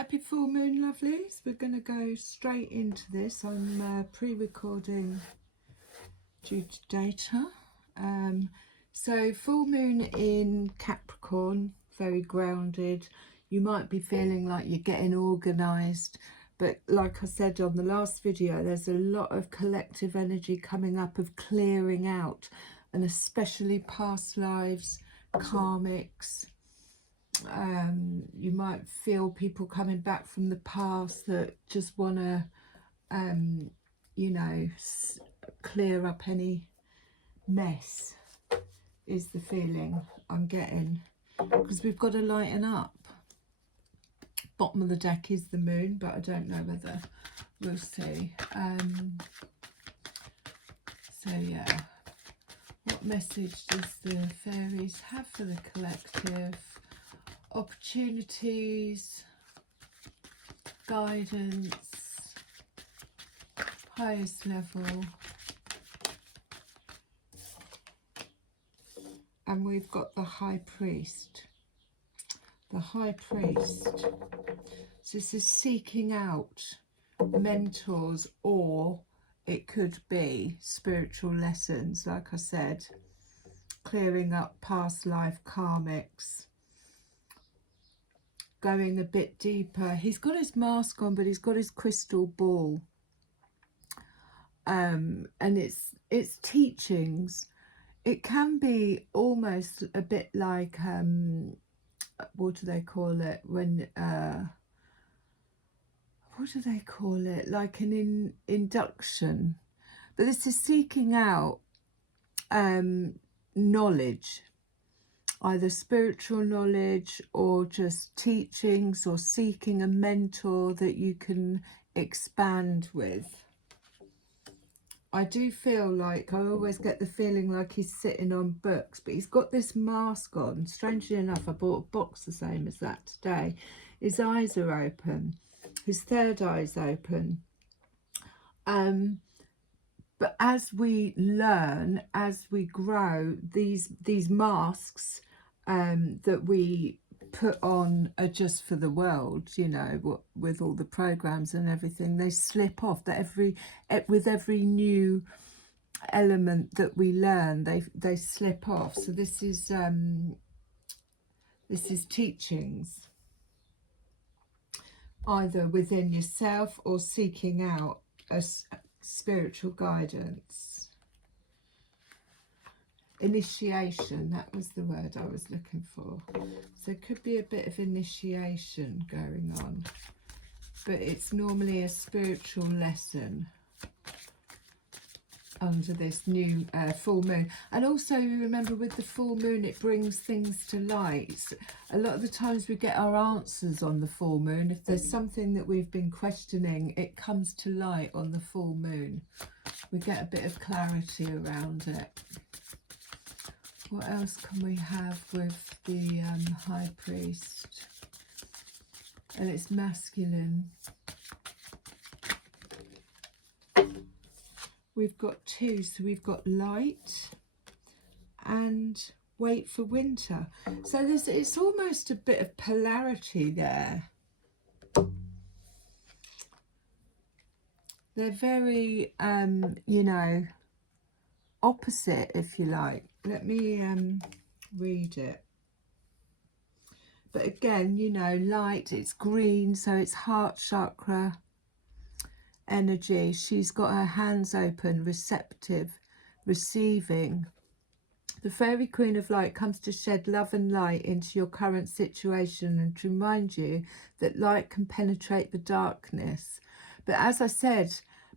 Happy full moon, lovelies. We're going to go straight into this. I'm pre-recording due to data. So full moon in Capricorn, very grounded. You might be feeling like you're getting organised, but like I said on the last video, there's a lot of collective energy coming up of clearing out, and especially past lives, karmics. You might feel people coming back from the past that just want to you know, clear up any mess, is the feeling I'm getting, because we've got to lighten up. Bottom of the deck is the moon, but I don't know whether we'll see. So yeah, what message does the fairies have for the collective? Opportunities, guidance, highest level, and we've got the High Priest. The High Priest, so this is seeking out mentors, or it could be spiritual lessons, like I said, clearing up past life karmics, going a bit deeper. He's got his mask on, but he's got his crystal ball, and it's teachings. It can be almost a bit like what do they call it when what do they call it, like an induction, but this is seeking out knowledge, either spiritual knowledge or just teachings, or seeking a mentor that you can expand with. I do feel like, I always get the feeling like he's sitting on books, but he's got this mask on. Strangely enough, I bought a box the same as that today. His eyes are open, his third eye's open. But as we learn, as we grow, these masks that we put on are just for the world, you know, with all the programs and everything, they slip off. That with every new element that we learn, they slip off. So this is teachings, either within yourself or seeking out a spiritual guidance. Initiation, that was the word I was looking for. So it could be a bit of initiation going on, but it's normally a spiritual lesson under this new full moon. And also remember, with the full moon, it brings things to light. A lot of the times we get our answers on the full moon. If there's something that we've been questioning, it comes to light on the full moon. We get a bit of clarity around it. What else can we have with the High Priest? And it's masculine. We've got two, so we've got light and wait for winter. So it's almost a bit of polarity there. They're very, you know, opposite, if you like. Let me read it. But again, you know, light, it's green, so it's heart chakra energy. She's got her hands open, receptive, receiving. The Fairy Queen of Light comes to shed love and light into your current situation and to remind you that light can penetrate the darkness. But as I said,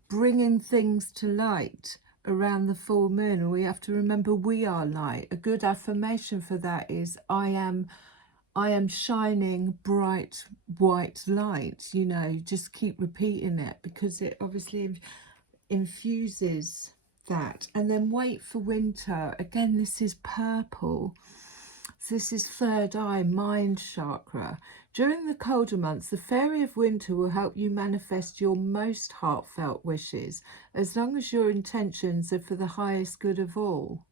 bringing things to light around the full moon, and we have to remember we are light. A good affirmation for that is, I am shining bright white light. You know, just keep repeating it, because it obviously infuses that. And then wait for winter. Again, this is purple. So this is third eye, mind chakra. During the colder months, the Fairy of Winter will help you manifest your most heartfelt wishes, as long as your intentions are for the highest good of all.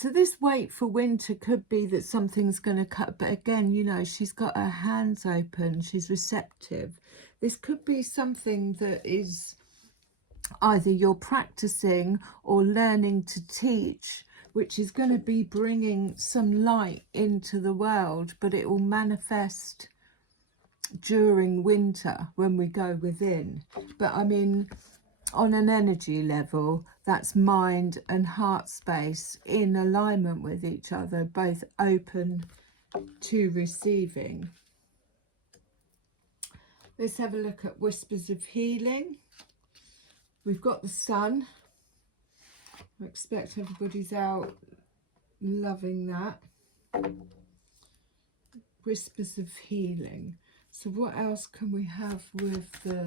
So this wait for winter could be that something's going to cut, but again, you know, she's got her hands open, she's receptive. This could be something that is either you're practicing or learning to teach, which is going to be bringing some light into the world, but it will manifest during winter when we go within. But I mean, on an energy level, that's mind and heart space in alignment with each other, both open to receiving. Let's have a look at whispers of healing. We've got the sun. I expect everybody's out loving that. Whispers of healing. So what else can we have with the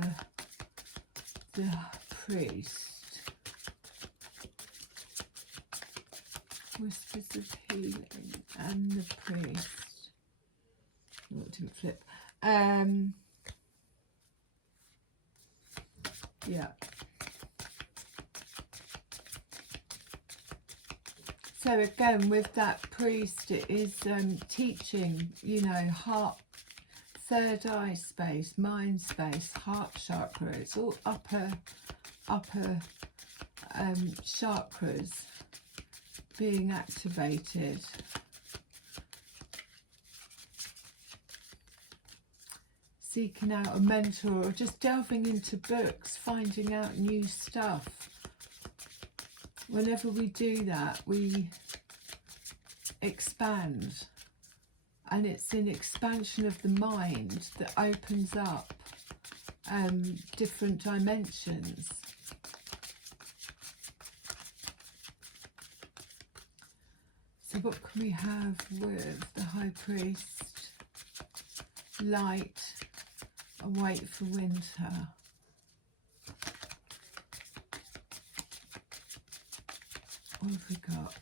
priest? Whispers of healing and the priest. Oh, it didn't flip. Yeah. So again, with that priest, it is teaching, you know, heart, third eye space, mind space, heart chakra. It's all upper chakras being activated. Seeking out a mentor or just delving into books, finding out new stuff. Whenever we do that, we expand, and it's an expansion of the mind that opens up different dimensions. So what can we have with the High Priest? Light, a wait for winter. What have we got?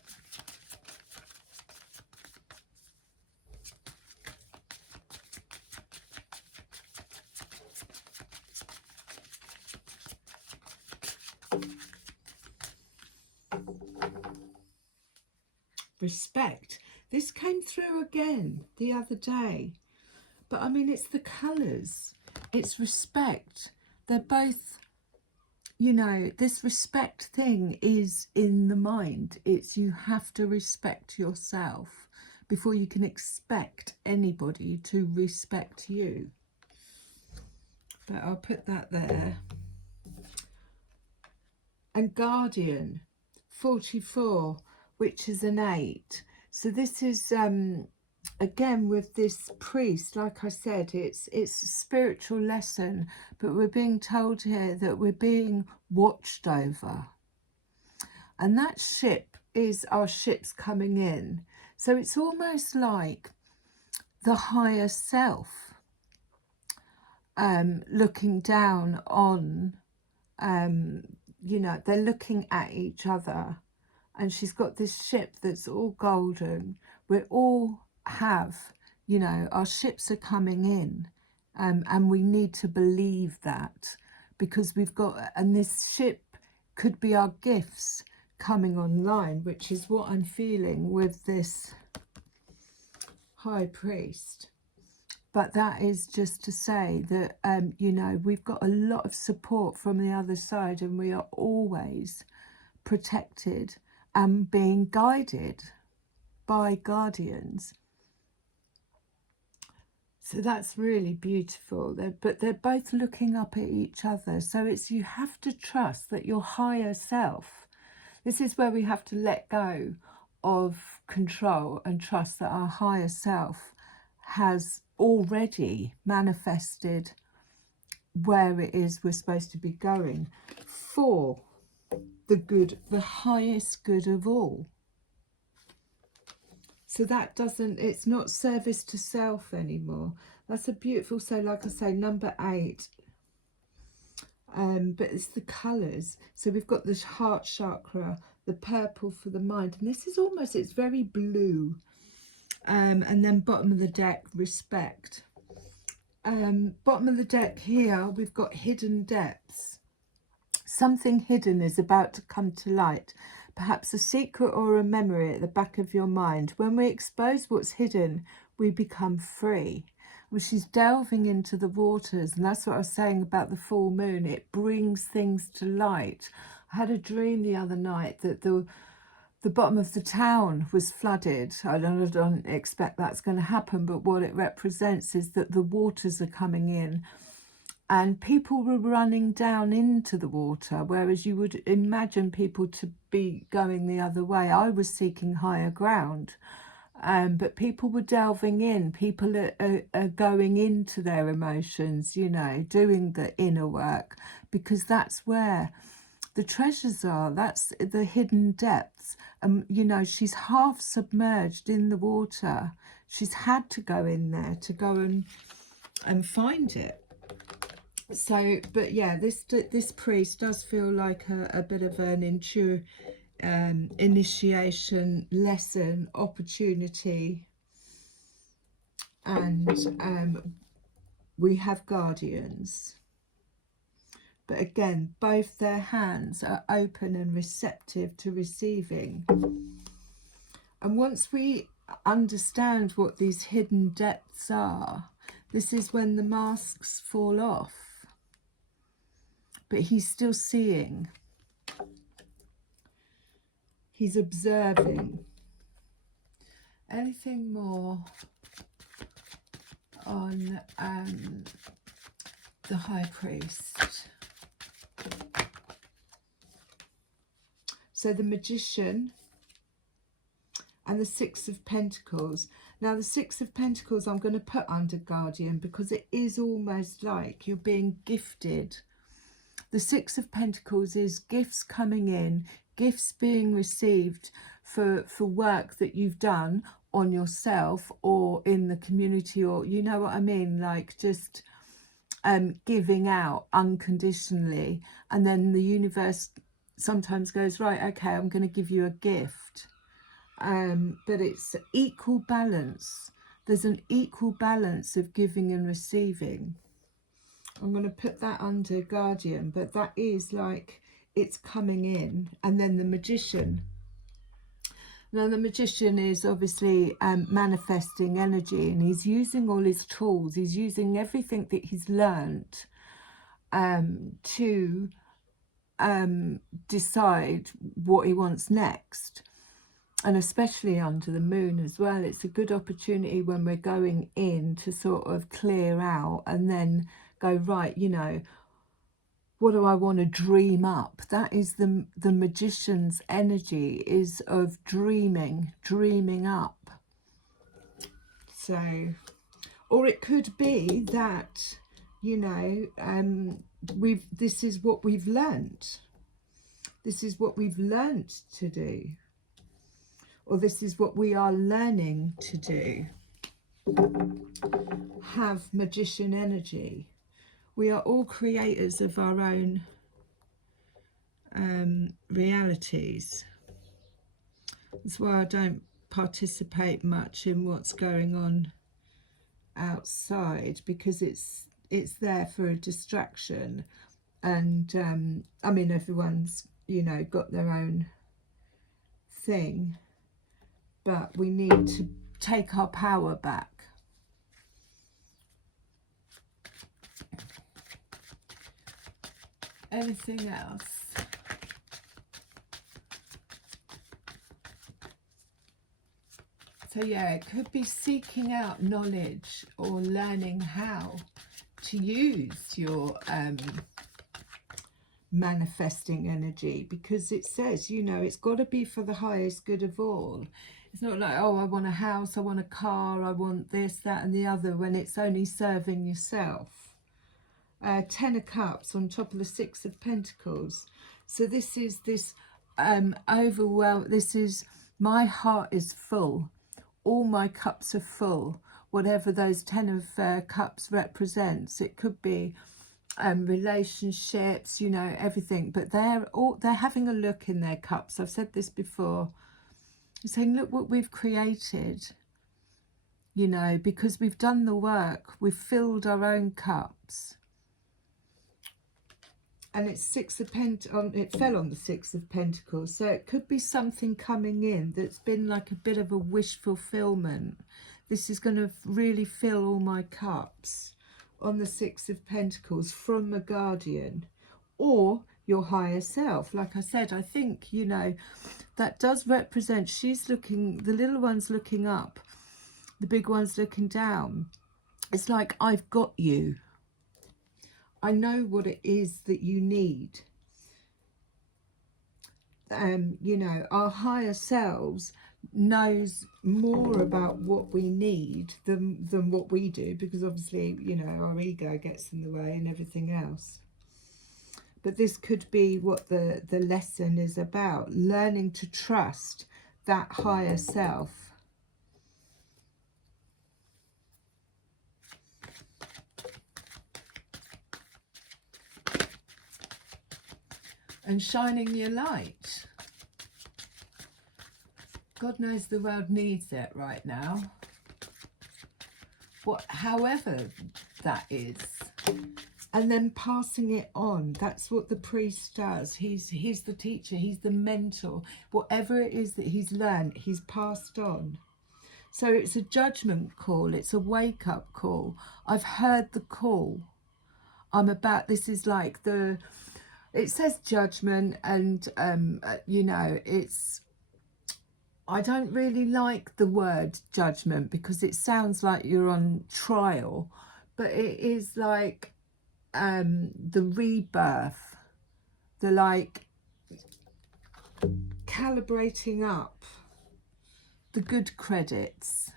Respect. This came through again the other day. But I mean, it's the colours. It's respect. They're both, you know, this respect thing is in the mind. It's you have to respect yourself before you can expect anybody to respect you. But I'll put that there. And Guardian, 44, which is an 8. So this is, again, with this priest, like I said, it's a spiritual lesson, but we're being told here that we're being watched over. And that ship is our ships coming in. So it's almost like the higher self looking down on, you know, they're looking at each other. And she's got this ship that's all golden. We all have, you know, our ships are coming in, and we need to believe that, because we've got, and this ship could be our gifts coming online, which is what I'm feeling with this High Priest. But that is just to say that, you know, we've got a lot of support from the other side, and we are always protected and being guided by guardians. So that's really beautiful. But they're both looking up at each other. So it's, you have to trust that your higher self, this is where we have to let go of control and trust that our higher self has already manifested where it is we're supposed to be going for the good, the highest good of all. So that doesn't, it's not service to self anymore. That's a beautiful, so like I say, number 8. But it's the colours. So we've got this heart chakra, the purple for the mind. And this is almost, it's very blue. And then bottom of the deck, respect. Bottom of the deck here, we've got hidden depths. Something hidden is about to come to light. perhaps a secret or a memory at the back of your mind. When we expose what's hidden, we become free. Well, she's delving into the waters, and that's what I was saying about the full moon. It brings things to light. I had a dream the other night that the bottom of the town was flooded. I don't expect that's going to happen, but what it represents is that the waters are coming in and people were running down into the water, whereas you would imagine people to be going the other way. I was seeking higher ground, but people were delving in. People are going into their emotions, you know, doing the inner work, because that's where the treasures are. That's the hidden depths. You know, she's half submerged in the water. She's had to go in there to go and find it. So, but yeah, this priest does feel like a bit of an initiation lesson opportunity, and we have guardians. But again, both their hands are open and receptive to receiving. And once we understand what these hidden depths are, this is when the masks fall off. But he's still seeing. He's observing. Anything more on the High Priest? So the Magician and the Six of Pentacles. Now the Six of Pentacles I'm going to put under Guardian, because it is almost like you're being gifted. The Six of Pentacles is gifts coming in, gifts being received for work that you've done on yourself or in the community, or you know what I mean, like just giving out unconditionally. And then the universe sometimes goes, right, okay, I'm going to give you a gift. But it's equal balance. There's an equal balance of giving and receiving. I'm going to put that under Guardian, but that is like it's coming in. And then the Magician. Now the Magician is obviously manifesting energy, and he's using all his tools. He's using everything that he's learnt to decide what he wants next. And especially under the moon as well, it's a good opportunity when we're going in to sort of clear out and then go, right, you know, what do I want to dream up? That is the Magician's energy, is of dreaming up. So, or it could be that, you know, this is what we've learnt. This is what we've learnt to do. Or this is what we are learning to do. Have Magician energy. We are all creators of our own realities. That's why I don't participate much in what's going on outside, because it's there for a distraction. And I mean, everyone's, you know, got their own thing, but we need to take our power back. Anything else? So yeah, it could be seeking out knowledge or learning how to use your manifesting energy, because it says, you know, it's got to be for the highest good of all. It's not like, oh, I want a house, I want a car, I want this, that and the other, when it's only serving yourself. 10 of Cups on top of the Six of Pentacles. So this is this overwhelm. This is, my heart is full. All my cups are full. Whatever those 10 of Cups represents. It could be relationships, you know, everything. But they're having a look in their cups. I've said this before. They're saying, look what we've created. You know, because we've done the work. We've filled our own cups. and it's it fell on the Six of Pentacles, so it could be something coming in that's been like a bit of a wish fulfillment. This is going to really fill all my cups on the Six of Pentacles from a guardian or your higher self. Like I said, I think, you know, that does represent, she's looking, the little one's looking up, the big one's looking down. It's like, I've got you. I know what it is that you need. You know, our higher selves knows more about what we need than what we do, because obviously, you know, our ego gets in the way and everything else. But this could be what the lesson is about, learning to trust that higher self. And shining your light. God knows the world needs it right now. However that is. And then passing it on. That's what the priest does. He's the teacher. He's the mentor. Whatever it is that he's learned, he's passed on. So it's a judgment call. It's a wake-up call. I've heard the call. This is like it says judgment, and you know, I don't really like the word judgment because it sounds like you're on trial, but it is like the rebirth, the like calibrating up the good credits,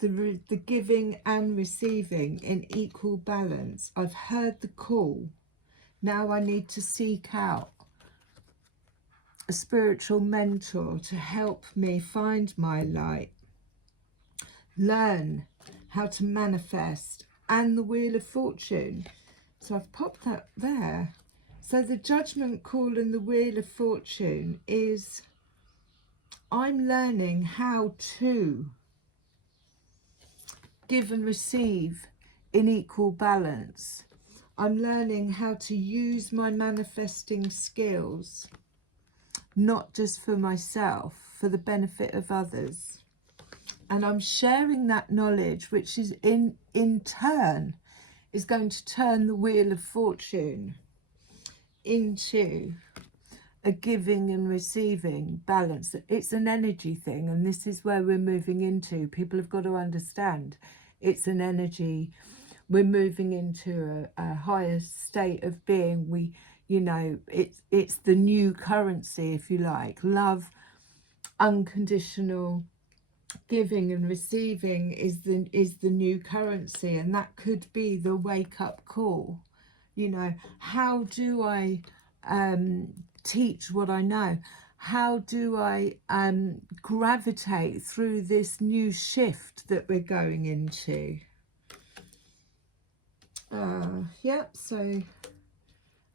the giving and receiving in equal balance. I've heard the call. Now I need to seek out a spiritual mentor to help me find my light, learn how to manifest, and the Wheel of Fortune. So I've popped that there. So the judgment call and the Wheel of Fortune is, I'm learning how to give and receive in equal balance. I'm learning how to use my manifesting skills, not just for myself, for the benefit of others. And I'm sharing that knowledge, which is in turn is going to turn the Wheel of Fortune into a giving and receiving balance. It's an energy thing, and this is where we're moving into. People have got to understand it's an energy. We're moving into a higher state of being. You know, it's the new currency, if you like. Love, unconditional giving and receiving is the new currency, and that could be the wake-up call. You know, how do I teach what I know? How do I gravitate through this new shift that we're going into? Yeah, so,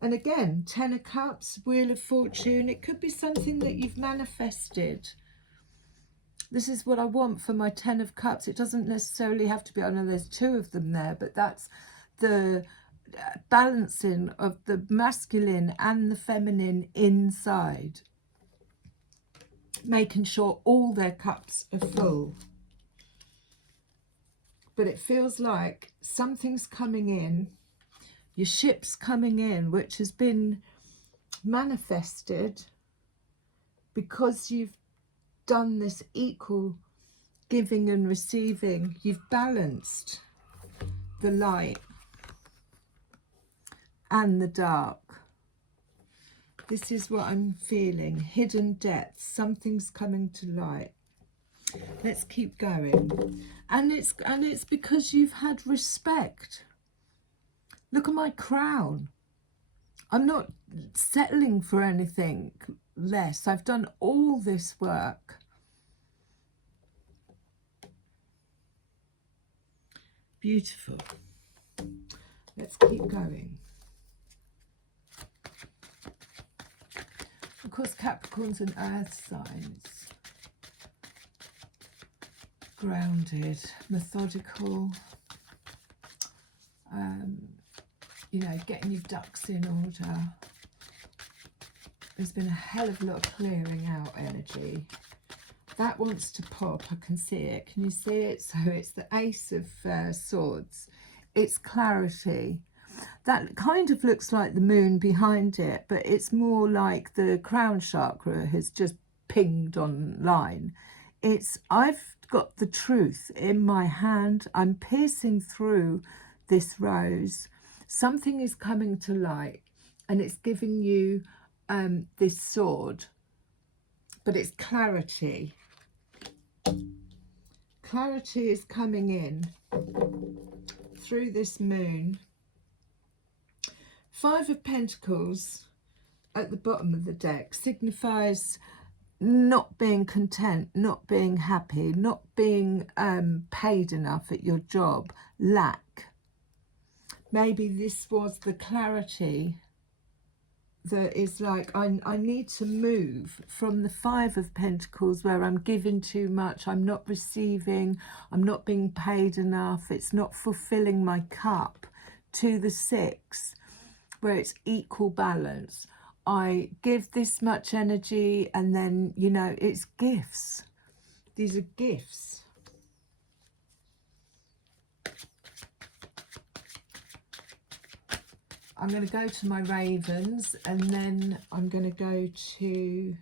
and again, Ten of Cups, Wheel of Fortune. It could be something that you've manifested. This is what I want for my Ten of Cups. It doesn't necessarily have to be, I know there's two of them there, but that's the balancing of the masculine and the feminine inside. Making sure all their cups are full. But it feels like something's coming in. Your ship's coming in, which has been manifested because you've done this equal giving and receiving. You've balanced the light and the dark. This is what I'm feeling. Hidden depths. Something's coming to light. Let's keep going. And it's because you've had respect. Look at my crown. I'm not settling for anything less. I've done all this work. Beautiful. Let's keep going. Of course, Capricorns and Earth signs. Grounded, methodical, you know, getting your ducks in order. There's been a hell of a lot of clearing out energy. That wants to pop. I can see it. Can you see it? So it's the Ace of Swords. It's clarity. That kind of looks like the moon behind it, but it's more like the crown chakra has just pinged online. It's, I've got the truth in my hand. I'm piercing through this rose. Something is coming to light, and it's giving you this sword, but it's clarity. Clarity is coming in through this moon. Five of Pentacles at the bottom of the deck signifies not being content, not being happy, not being paid enough at your job, lack. Maybe this was the clarity that is like, I need to move from the Five of Pentacles where I'm giving too much, I'm not receiving, I'm not being paid enough, it's not fulfilling my cup, to the Six where it's equal balance. I give this much energy and then, you know, it's gifts. These are gifts. I'm going to go to my ravens, and then I'm going to go to,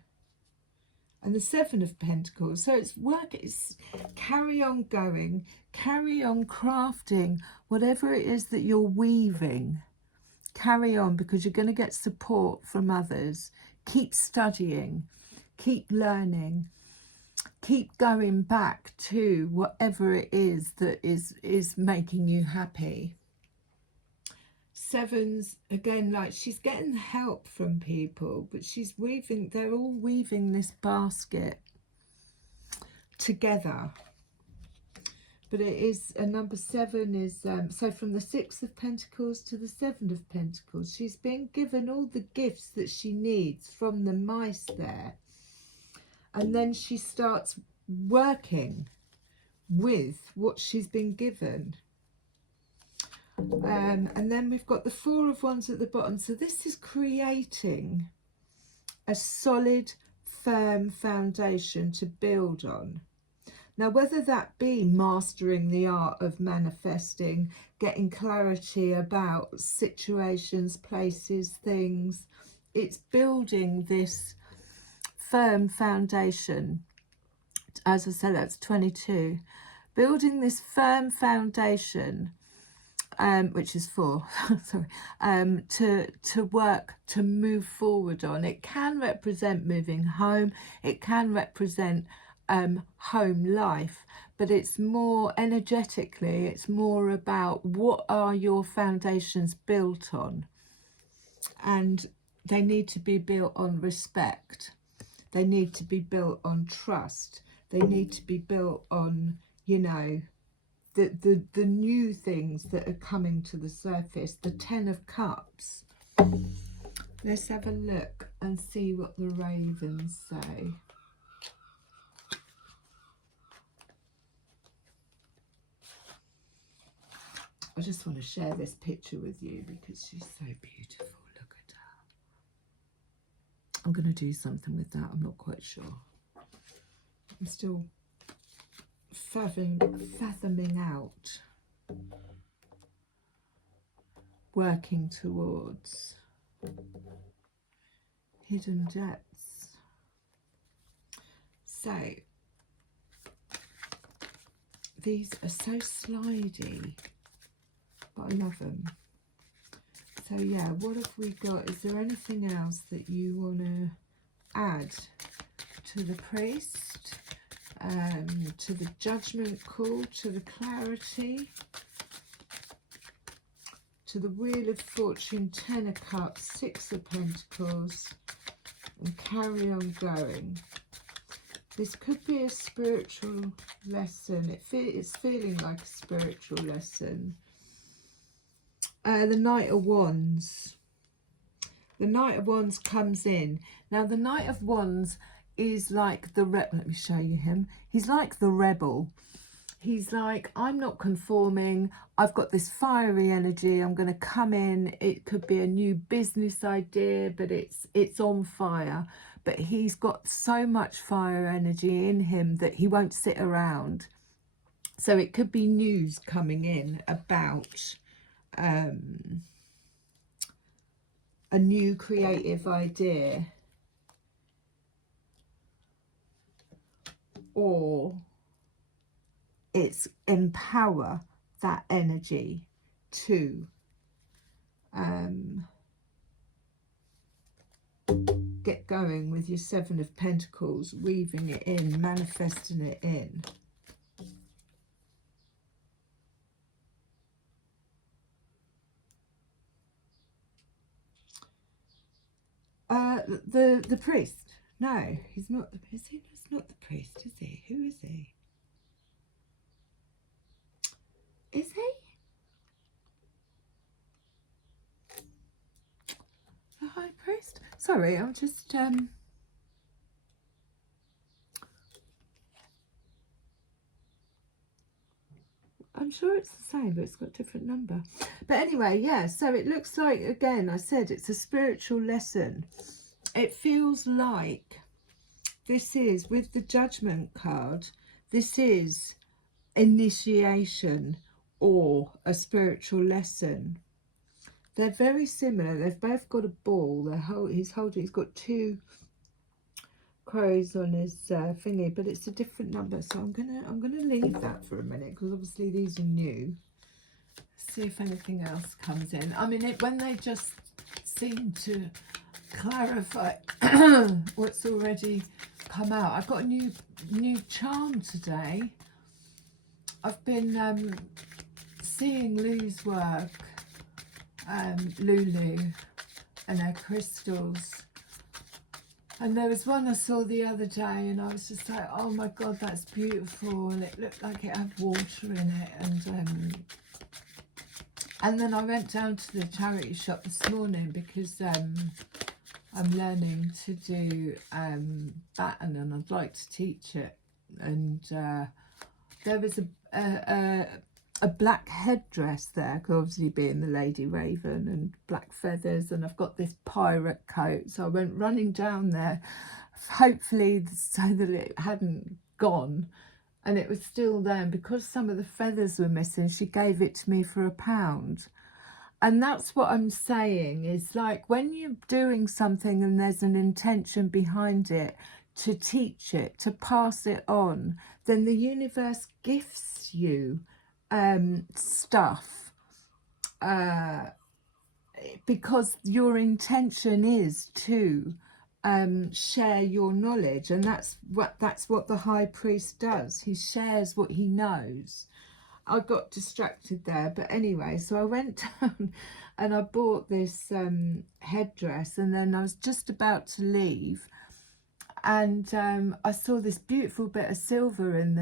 and the Seven of Pentacles. So it's work, it's carry on going, carry on crafting, whatever it is that you're weaving. Carry on, because you're going to get support from others. Keep studying, keep learning, keep going back to whatever it is that is making you happy. Sevens, again, like she's getting help from people, but she's weaving, they're all weaving this basket together. But it is, a number seven is, so from the Six of Pentacles to the Seven of Pentacles, she's been given all the gifts that she needs from the mice there. And then she starts working with what she's been given. And then we've got the Four of Wands at the bottom. So this is creating a solid, firm foundation to build on. Now, whether that be mastering the art of manifesting, getting clarity about situations, places, things, it's building this firm foundation. As I said, that's 22. Building this firm foundation, which is 4, sorry, to work, to move forward on. It can represent moving home, it can represent home life, but it's more energetically, it's more about what are your foundations built on. And they need to be built on respect, they need to be built on trust, they need to be built on, you know, the new things that are coming to the surface. The Ten of Cups. Let's have a look and see what the ravens say. I just want to share this picture with you because she's so beautiful. Look at her. I'm going to do something with that. I'm not quite sure. I'm still fathoming out, working towards hidden depths. So these are so slidey, but I love them. So yeah, what have we got? Is there anything else that you want to add to the priest? To the judgment call, to the clarity, to the Wheel of Fortune, 10 of Cups, 6 of Pentacles, and carry on going. This could be a spiritual lesson. It's feeling like a spiritual lesson. The Knight of Wands. The Knight of Wands comes in. Now, the Knight of Wands is like the let me show you him. He's like the rebel. he's like, I'm not conforming. I've got this fiery energy. I'm going to come in. It could be a new business idea, but it's on fire. But he's got so much fire energy in him that he won't sit around. So it could be news coming in about a new creative idea, or it's empower that energy to get going with your Seven of Pentacles, weaving it in, manifesting it in. The priest. No, he's not. Is he? He's not the priest, is he? Who is he? Is he? The high priest? Sorry, I'm just I'm sure it's the same, but it's got a different number. But anyway, yeah, so it looks like, again, I said it's a spiritual lesson. It feels like this is, with the Judgment card, this is initiation or a spiritual lesson. They're very similar. They've both got a ball. He's got two crows on his thingy, but it's a different number. So I'm gonna leave that for a minute, because obviously these are new. See if anything else comes in. I mean, when they just seem to clarify what's already come out. I've got a new charm today. I've been seeing Lou's work, Lulu and her crystals, and there was one I saw the other day and I was just like, oh my god, that's beautiful, and it looked like it had water in it, and then I went down to the charity shop this morning because I'm learning to do baton and I'd like to teach it, and there was a black headdress there, obviously being the Lady Raven, and black feathers, and I've got this pirate coat, so I went running down there, hopefully so that it hadn't gone, and it was still there, and because some of the feathers were missing, she gave it to me for £1. And that's what I'm saying, is like when you're doing something and there's an intention behind it, to teach it, to pass it on, then the universe gifts you stuff because your intention is to share your knowledge, and that's what the high priest does. He shares what he knows. I got distracted there, but anyway, so I went down and I bought this headdress, and then I was just about to leave, and I saw this beautiful bit of silver in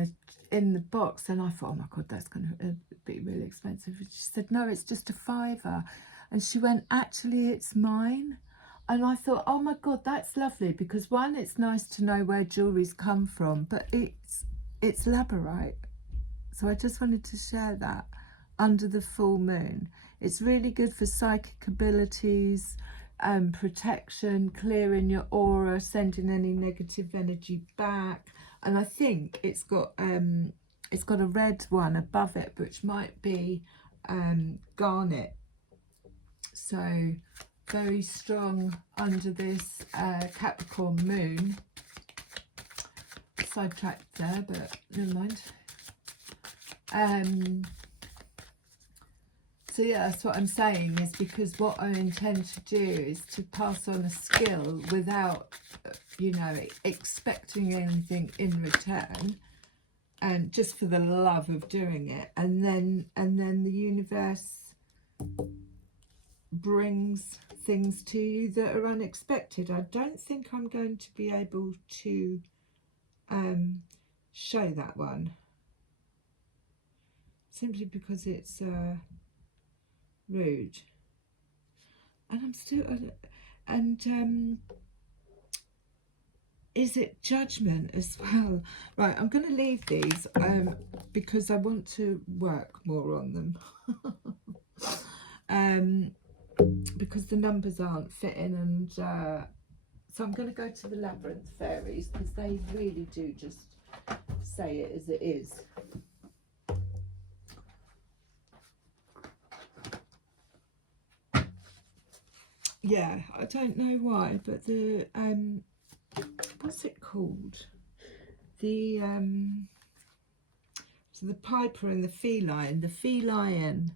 the box, and I thought, oh my god, that's going to be really expensive. And she said, no, it's just a £5, and she went, actually, it's mine. And I thought, oh my god, that's lovely, because one, it's nice to know where jewelry's come from, but it's labradorite. So I just wanted to share that under the full moon. It's really good for psychic abilities, protection, clearing your aura, sending any negative energy back. And I think it's got a red one above it, which might be garnet. So very strong under this Capricorn moon. Sidetracked there, but never mind. So yeah, that's what I'm saying, is because what I intend to do is to pass on a skill without, expecting anything in return, and just for the love of doing it, and then the universe brings things to you that are unexpected. I don't think I'm going to be able to show that one, simply because it's rude, and I'm still, and is it judgment as well? Right, I'm going to leave these because I want to work more on them. Because the numbers aren't fitting, and so I'm going to go to the Labyrinth Fairies because they really do just say it as it is. Yeah, I don't know why, but the what's it called? The so the Piper and the Feline. The Feline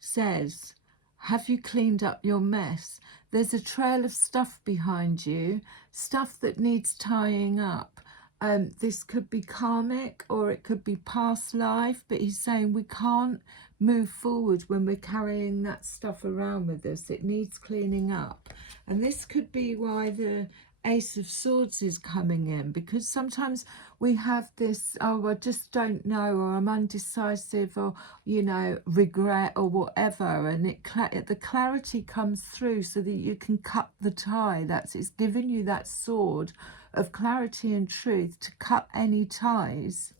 says, "Have you cleaned up your mess? There's a trail of stuff behind you, stuff that needs tying up." This could be karmic or it could be past life, but he's saying we can't move forward when we're carrying that stuff around with us. It needs cleaning up. And this could be why the Ace of Swords is coming in, because sometimes we have this, oh, I just don't know, or I'm undecisive, or, you know, regret or whatever, and the clarity comes through so that you can cut the tie. It's giving you that sword of clarity and truth to cut any ties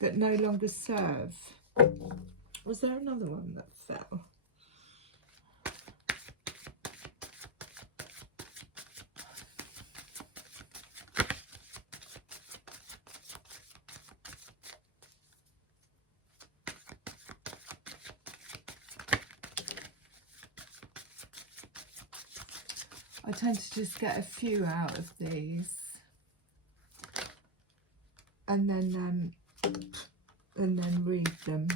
that no longer serve. Was there another one that fell? I tend to just get a few out of these and then read them.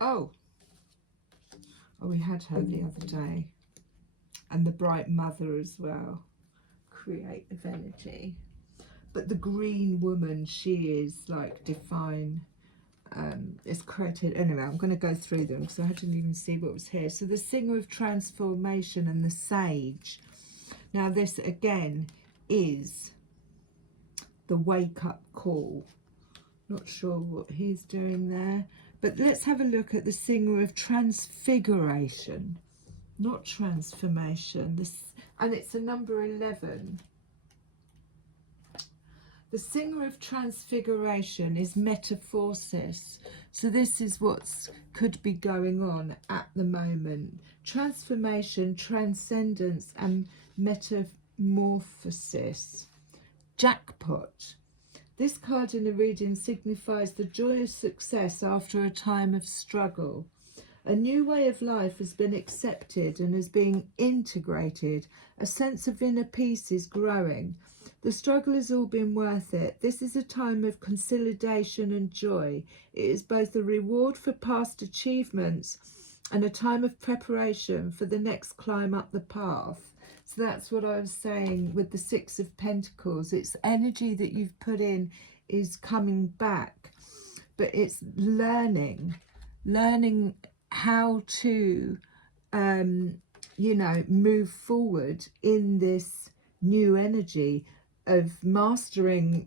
Oh, we had her the other day, and the Bright Mother as well, creative energy. But the Green Woman, she is like divine. It's created. Anyway, I'm going to go through them because I didn't even see what was here. So the Singer of Transformation and the Sage. Now this again is the wake up call. Not sure what he's doing there, but let's have a look at the Singer of Transfiguration, not transformation. And it's a number 11. The Singer of Transfiguration is metamorphosis. So this is what could be going on at the moment. Transformation, transcendence and metamorphosis. Jackpot. This card in the reading signifies the joy of success after a time of struggle. A new way of life has been accepted and is being integrated. A sense of inner peace is growing. The struggle has all been worth it. This is a time of consolidation and joy. It is both a reward for past achievements and a time of preparation for the next climb up the path. So that's what I was saying with the Six of Pentacles. It's energy that you've put in is coming back, but it's learning how to, you know, move forward in this new energy of mastering,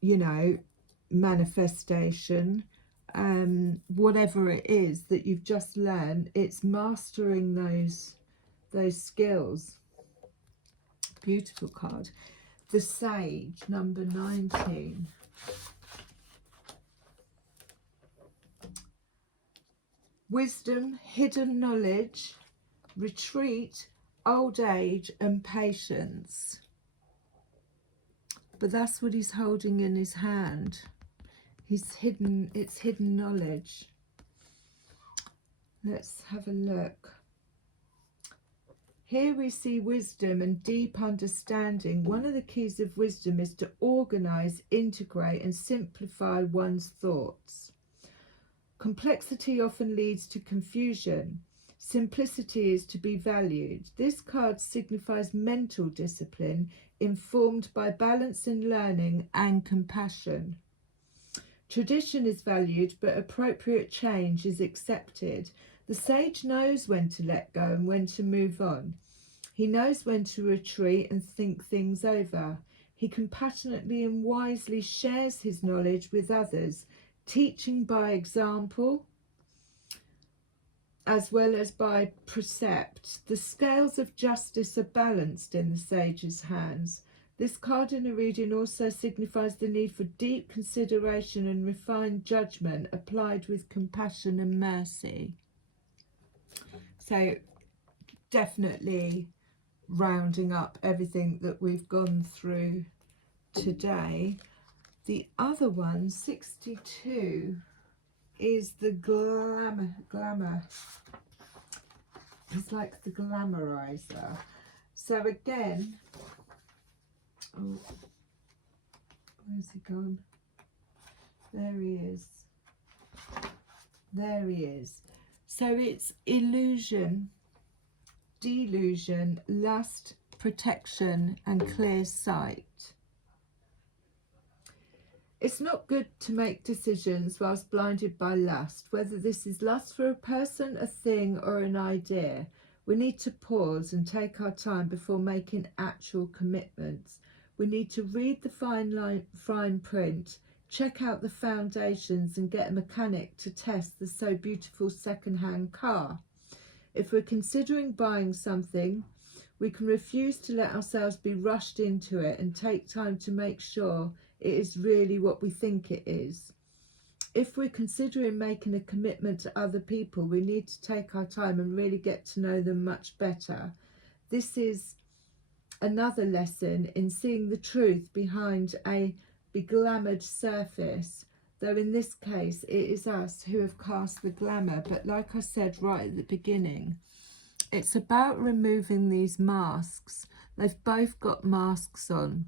you know, manifestation, whatever it is that you've just learned. It's mastering those skills. Beautiful card. The Sage, number 19. Wisdom, hidden knowledge, retreat, old age and patience. But that's what he's holding in his hand. It's hidden knowledge. Let's have a look. Here we see wisdom and deep understanding. One of the keys of wisdom is to organize, integrate and simplify one's thoughts. Complexity often leads to confusion. Simplicity is to be valued. This card signifies mental discipline informed by balance in learning and compassion. Tradition is valued, but appropriate change is accepted. The sage knows when to let go and when to move on. He knows when to retreat and think things over. He compassionately and wisely shares his knowledge with others, teaching by example, as well as by precept. The scales of justice are balanced in the sage's hands. This card in a reading also signifies the need for deep consideration and refined judgment applied with compassion and mercy. So definitely rounding up everything that we've gone through today. The other one, 62, is the glamour. It's like the glamorizer. So again, oh, where's he gone? There he is. There he is. So it's illusion, delusion, lust, protection, and clear sight. It's not good to make decisions whilst blinded by lust, whether this is lust for a person, a thing, or an idea. We need to pause and take our time before making actual commitments. We need to read the fine print, check out the foundations, and get a mechanic to test the so beautiful second-hand car. If we're considering buying something, we can refuse to let ourselves be rushed into it and take time to make sure it is really what we think it is. If we're considering making a commitment to other people, we need to take our time and really get to know them much better. This is another lesson in seeing the truth behind a beglamoured surface, though in this case it is us who have cast the glamour. But like I said right at the beginning, it's about removing these masks. They've both got masks on.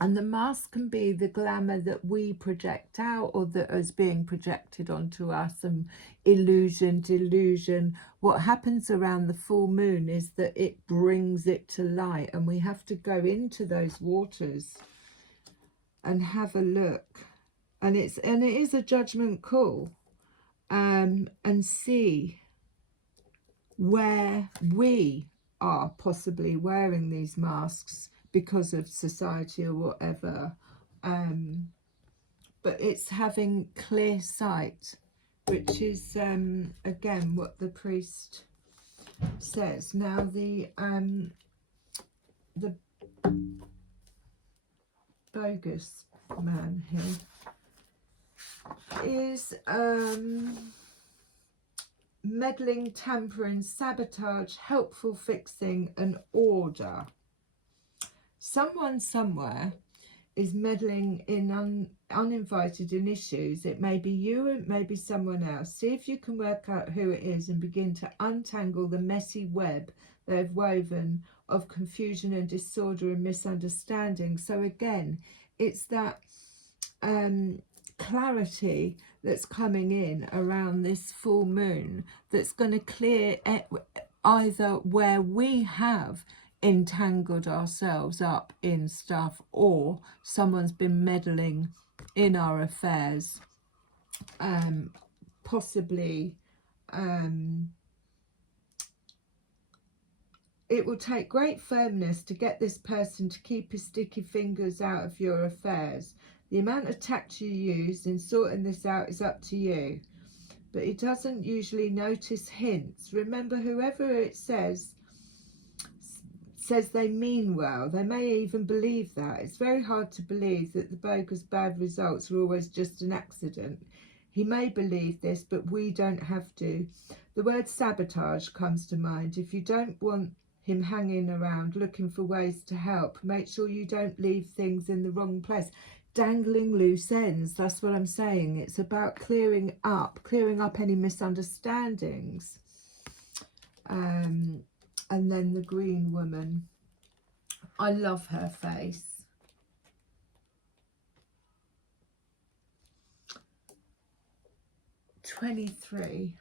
And the mask can be the glamour that we project out or that is being projected onto us, and illusion, delusion. What happens around the full moon is that it brings it to light, and we have to go into those waters and have a look. And it is a judgment call, and see where we are possibly wearing these masks because of society or whatever, but it's having clear sight, which is again what the priest says. Now the bogus man here is meddling, tampering, sabotage, helpful fixing, and order. Someone somewhere is meddling in uninvited in issues. It may be you, it may be someone else. See if you can work out who it is and begin to untangle the messy web they've woven of confusion and disorder and misunderstanding. So again, it's that clarity that's coming in around this full moon that's going to clear either where we have entangled ourselves up in stuff, or someone's been meddling in our affairs, possibly. It will take great firmness to get this person to keep his sticky fingers out of your affairs. The amount of tact you use in sorting this out is up to you, but he doesn't usually notice hints. Remember, whoever it says they mean well. They may even believe that. It's very hard to believe that the bogus bad results are always just an accident. He may believe this, but we don't have to. The word sabotage comes to mind. If you don't want him hanging around looking for ways to help, make sure you don't leave things in the wrong place. Dangling loose ends, that's what I'm saying. It's about clearing up any misunderstandings. And then the green woman. I love her face. '23.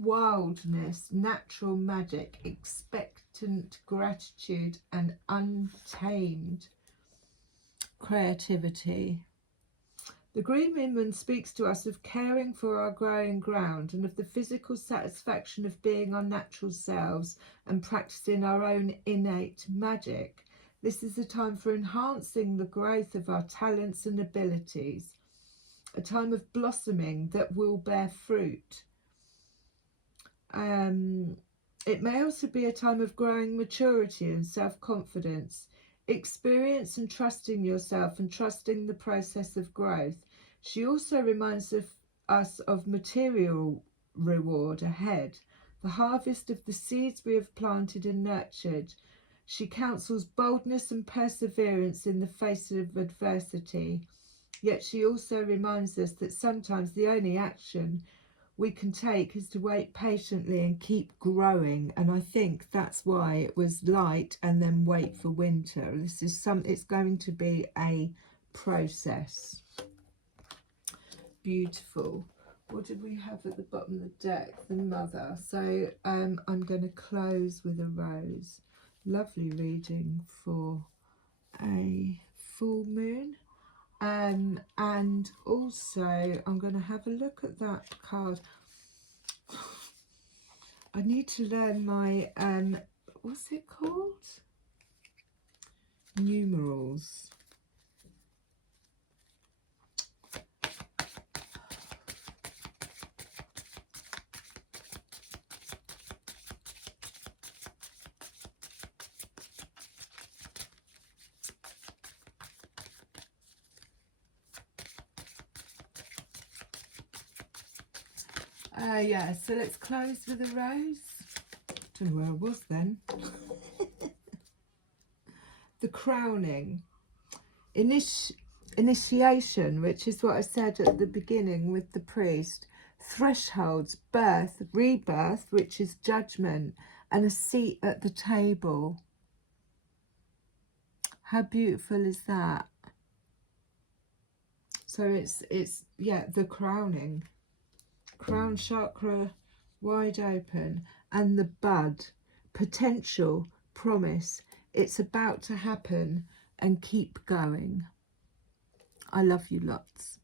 Wildness, natural magic, expectant gratitude, and untamed creativity. The green woman speaks to us of caring for our growing ground and of the physical satisfaction of being our natural selves and practicing our own innate magic. This is a time for enhancing the growth of our talents and abilities. a time of blossoming that will bear fruit. It may also be a time of growing maturity and self-confidence, experience and trusting yourself and trusting the process of growth. She also reminds us of material reward ahead, the harvest of the seeds we have planted and nurtured. She counsels boldness and perseverance in the face of adversity, yet she also reminds us that sometimes the only action we can take is to wait patiently and keep growing. And I think that's why it was light and then wait for winter. This is it's going to be a process. Beautiful. What did we have at the bottom of the deck? The Mother. So I'm going to close with a rose. Lovely reading for a full moon. And also I'm going to have a look at that card. I need to learn my what's it called, numerals. Yeah, so let's close with a rose. Don't know where I was then. The crowning. Initiation, which is what I said at the beginning with the priest. Thresholds, birth, rebirth, which is judgment, and a seat at the table. How beautiful is that? So it's yeah, the crowning. Crown chakra wide open, and the bud, potential, promise, it's about to happen, and keep going. I love you lots.